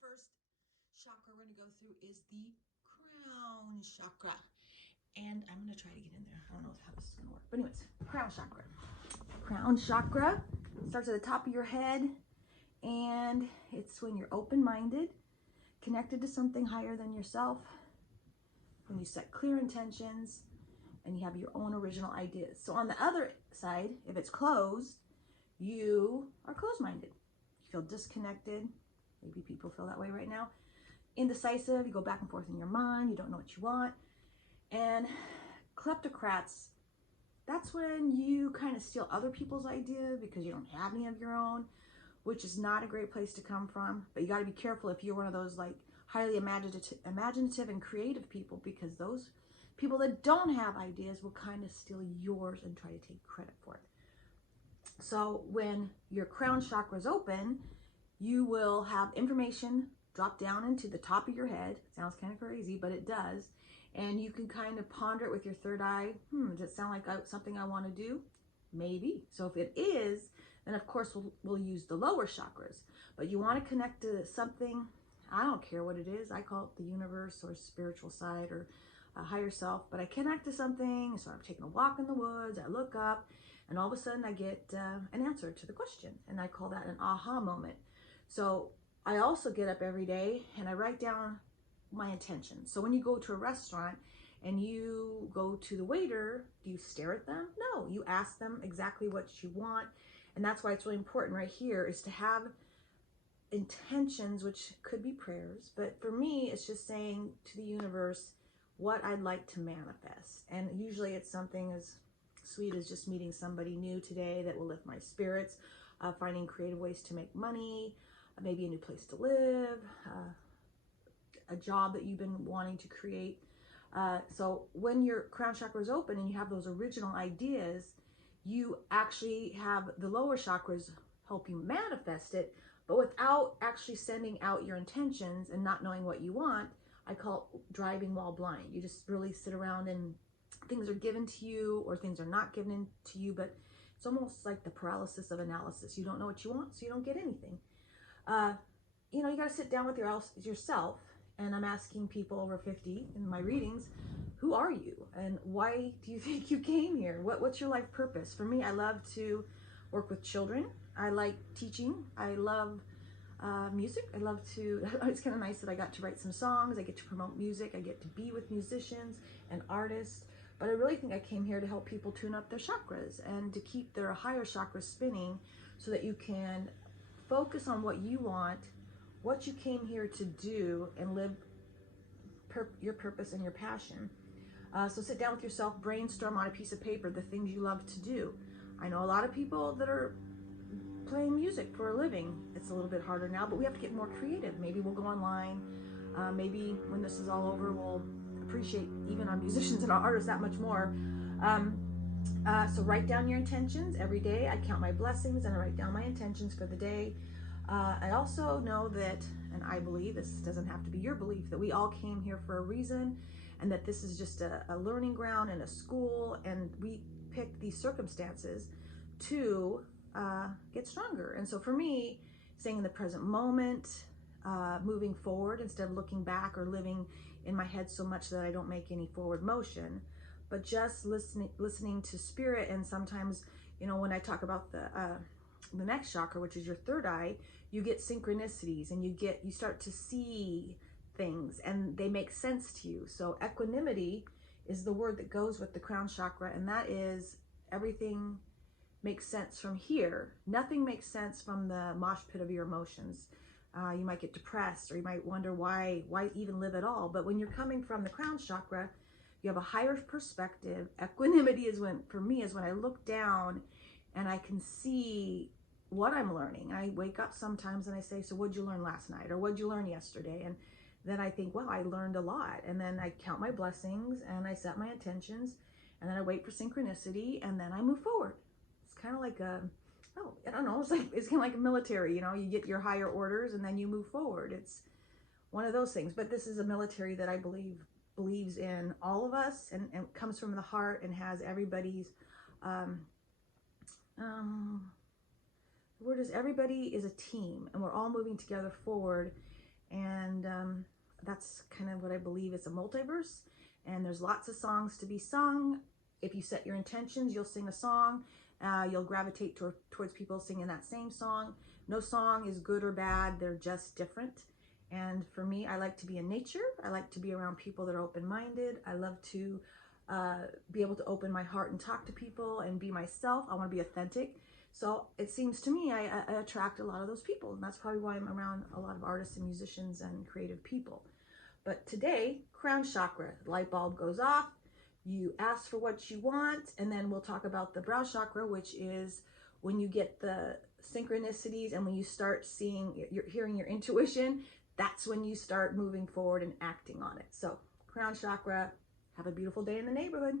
first chakra we're going to go through is the crown chakra. And I'm going to try to get in there. I don't know how this is going to work. But anyways, crown chakra. Crown chakra starts at the top of your head. And it's when you're open-minded, connected to something higher than yourself, when you set clear intentions, and you have your own original ideas. So on the other side, if it's closed, you are closed-minded. You feel disconnected. Maybe people feel that way right now. Indecisive, you go back and forth in your mind, you don't know what you want. And kleptocrats, that's when you kind of steal other people's ideas because you don't have any of your own, which is not a great place to come from. But you got to be careful if you're one of those like highly imaginative and creative people, because those people that don't have ideas will kind of steal yours and try to take credit for it. So when your crown chakra is open, you will have information drop down into the top of your head. It sounds kind of crazy, but it does. And you can kind of ponder it with your third eye. Does it sound like something I want to do? Maybe. So if it is, then of course we'll use the lower chakras. But you want to connect to something, I don't care what it is. I call it the universe or spiritual side or a higher self. But I connect to something. So I'm taking a walk in the woods. I look up and all of a sudden I get an answer to the question. And I call that an aha moment. So I also get up every day and I write down my intentions. So when you go to a restaurant and you go to the waiter, do you stare at them? No, you ask them exactly what you want. And that's why it's really important right here is to have intentions, which could be prayers. But for me, it's just saying to the universe what I'd like to manifest. And usually it's something as sweet as just meeting somebody new today that will lift my spirits, finding creative ways to make money, maybe a new place to live, a job that you've been wanting to create. So when your crown chakra is open and you have those original ideas, you actually have the lower chakras help you manifest it, but without actually sending out your intentions and not knowing what you want. I call it driving while blind. You just really sit around and things are given to you or things are not given to you, but it's almost like the paralysis of analysis. You don't know what you want, so you don't get anything. You got to sit down with yourself. And I'm asking people over 50 in my readings, who are you? And why do you think you came here? What's your life purpose? For me, I love to work with children. I like teaching. I love music. I love to, it's kind of nice that I got to write some songs. I get to promote music. I get to be with musicians and artists. But I really think I came here to help people tune up their chakras and to keep their higher chakras spinning so that you can focus on what you want, what you came here to do, and live your purpose and your passion. So sit down with yourself, brainstorm on a piece of paper the things you love to do. I know a lot of people that are playing music for a living. It's a little bit harder now, but we have to get more creative. Maybe we'll go online. Maybe when this is all over, we'll appreciate even our musicians and our artists that much more. So write down your intentions every day. I count my blessings and I write down my intentions for the day. I also know that, and I believe, this doesn't have to be your belief, that we all came here for a reason and that this is just a learning ground and a school, and we picked these circumstances to get stronger. And so for me, staying in the present moment, moving forward instead of looking back or living in my head so much that I don't make any forward motion, but just listening to spirit. And sometimes, when I talk about the next chakra, which is your third eye, you get synchronicities and you start to see things and they make sense to you. So equanimity is the word that goes with the crown chakra, and that is everything makes sense from here. Nothing makes sense from the mosh pit of your emotions. You might get depressed, or you might wonder why even live at all. But when you're coming from the crown chakra, you have a higher perspective. Equanimity is when I look down and I can see what I'm learning. I wake up sometimes and I say, so what'd you learn last night? Or what'd you learn yesterday? And then I think, well, I learned a lot. And then I count my blessings and I set my intentions, and then I wait for synchronicity, and then I move forward. It's kind of like I don't know, it's kind of like a military, you get your higher orders and then you move forward. It's one of those things. But this is a military that I believes in all of us and comes from the heart and has everybody's the word is everybody is a team and we're all moving together forward. And that's kind of what I believe is a multiverse. And there's lots of songs to be sung. If you set your intentions, you'll sing a song. You'll gravitate towards people singing that same song. No song is good or bad. They're just different. And for me, I like to be in nature. I like to be around people that are open-minded. I love to be able to open my heart and talk to people and be myself. I want to be authentic. So it seems to me I attract a lot of those people. And that's probably why I'm around a lot of artists and musicians and creative people. But today, crown chakra, the light bulb goes off. You ask for what you want, and then we'll talk about the brow chakra, which is when you get the synchronicities and when you start seeing, you're hearing your intuition, that's when you start moving forward and acting on it. So crown chakra, have a beautiful day in the neighborhood.